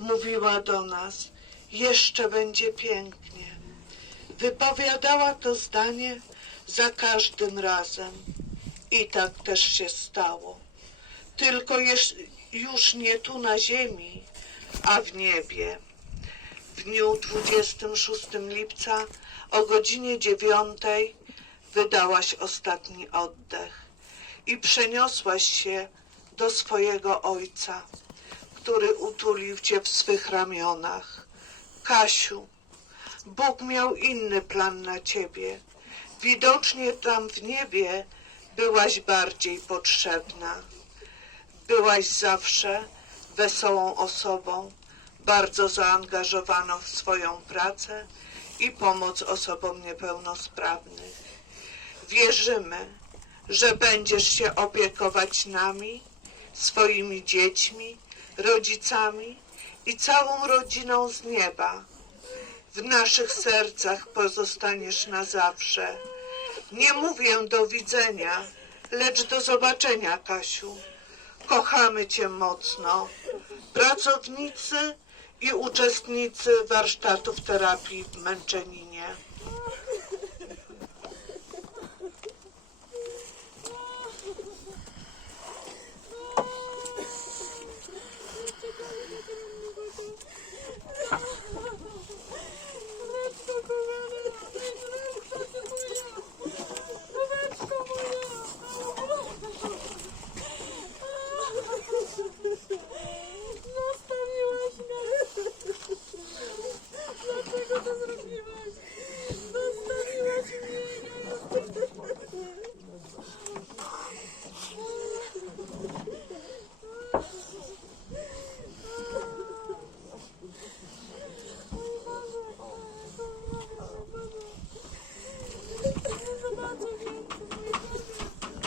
mówiła do nas, jeszcze będzie pięknie. Wypowiadała to zdanie za każdym razem. I tak też się stało. Tylko już nie tu na ziemi, a w niebie. W dniu 26 lipca o godzinie 9 wydałaś ostatni oddech i przeniosłaś się do swojego ojca, który utulił cię w swych ramionach. Kasiu, Bóg miał inny plan na ciebie. Widocznie tam w niebie byłaś bardziej potrzebna. Byłaś zawsze wesołą osobą, bardzo zaangażowaną w swoją pracę i pomoc osobom niepełnosprawnym. Wierzymy, że będziesz się opiekować nami, swoimi dziećmi, rodzicami i całą rodziną z nieba. W naszych sercach pozostaniesz na zawsze. Nie mówię do widzenia, lecz do zobaczenia, Kasiu. Kochamy Cię mocno. Pracownicy i uczestnicy warsztatów terapii w Męczeninie.